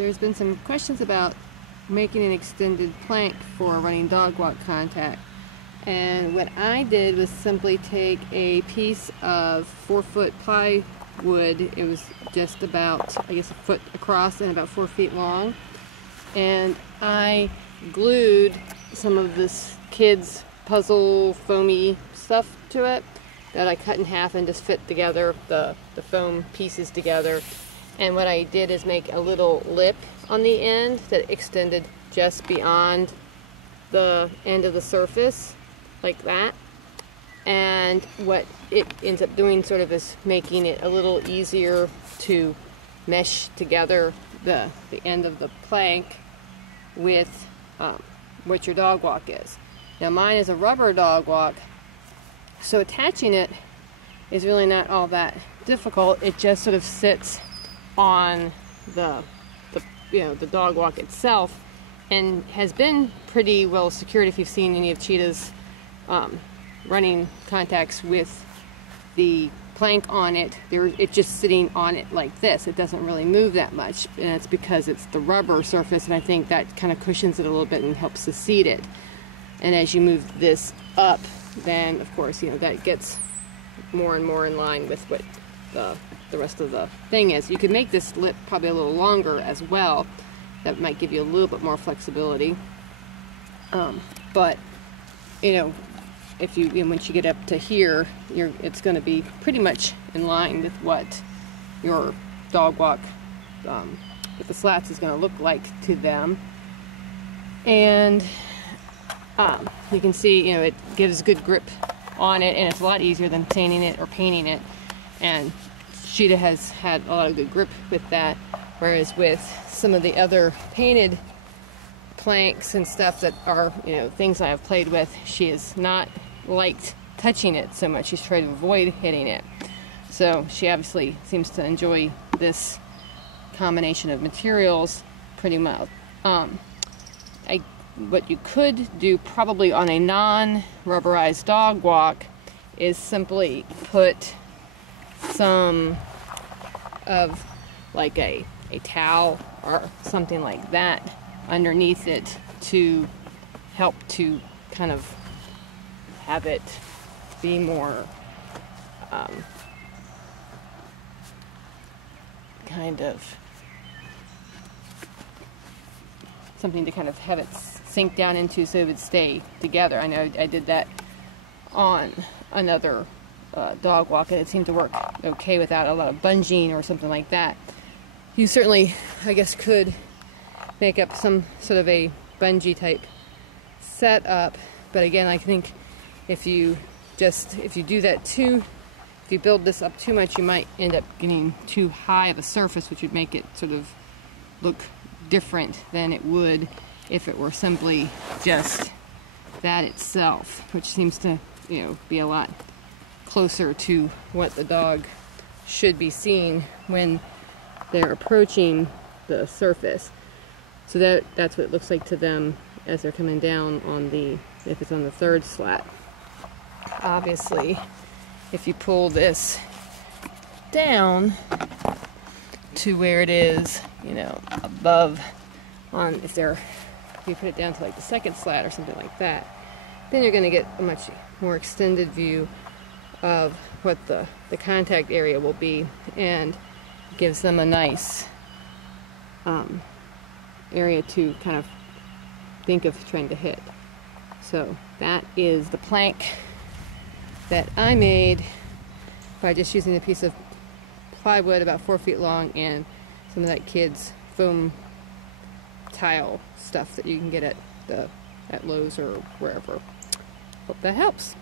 there's been some questions about making an extended plank for running dog walk contact. And what I did was simply take a piece of 4-foot plywood. It was just about, I guess, a foot across and about 4 feet long. And I glued some of this kids' puzzle foamy stuff to it that I cut in half and just fit together, the foam pieces together. And what I did is make a little lip on the end that extended just beyond the end of the surface, like that. And what it ends up doing sort of is making it a little easier to mesh together the end of the plank with what your dog walk is. Now mine is a rubber dog walk, so attaching it is really not all that difficult. It just sort of sits on the dog walk itself and has been pretty well secured. If you've seen any of Cheetah's running contacts with the plank on it, it's just sitting on it like this. It doesn't really move that much, and it's because it's the rubber surface, and I think that kind of cushions it a little bit and helps to seat it. And as you move this up, then of course that gets more and more in line with what the rest of the thing is. You could make this lip probably a little longer as well. That might give you a little bit more flexibility. But if once you get up to here, it's going to be pretty much in line with what your dog walk with the slats is going to look like to them. And you can see, it gives good grip on it, and it's a lot easier than sanding it or painting it. And Cheetah has had a lot of good grip with that, whereas with some of the other painted planks and stuff that are, things I have played with, she has not liked touching it so much. She's tried to avoid hitting it. So she obviously seems to enjoy this combination of materials pretty well. What you could do probably on a non-rubberized dog walk is simply put some of like a towel or something like that underneath it to help to kind of have it be more kind of something to kind of have it sink down into so it would stay together. I know I did that on another dog walk, and it seemed to work okay without a lot of bungeeing or something like that. You certainly, I guess, could make up some sort of a bungee type setup, but again, I think if you do that if you build this up too much, you might end up getting too high of a surface, which would make it sort of look different than it would if it were simply just that itself, which seems to be a lot closer to what the dog should be seeing when they're approaching the surface. So that's what it looks like to them as they're coming down on if it's on the third slat. Obviously, if you pull this down to where it is, above if you put it down to like the second slat or something like that, then you're going to get a much more extended view of what the contact area will be, and gives them a nice area to kind of think of trying to hit. So that is the plank that I made by just using a piece of plywood about 4 feet long and some of that kids' foam tile stuff that you can get at Lowe's or wherever. Hope that helps.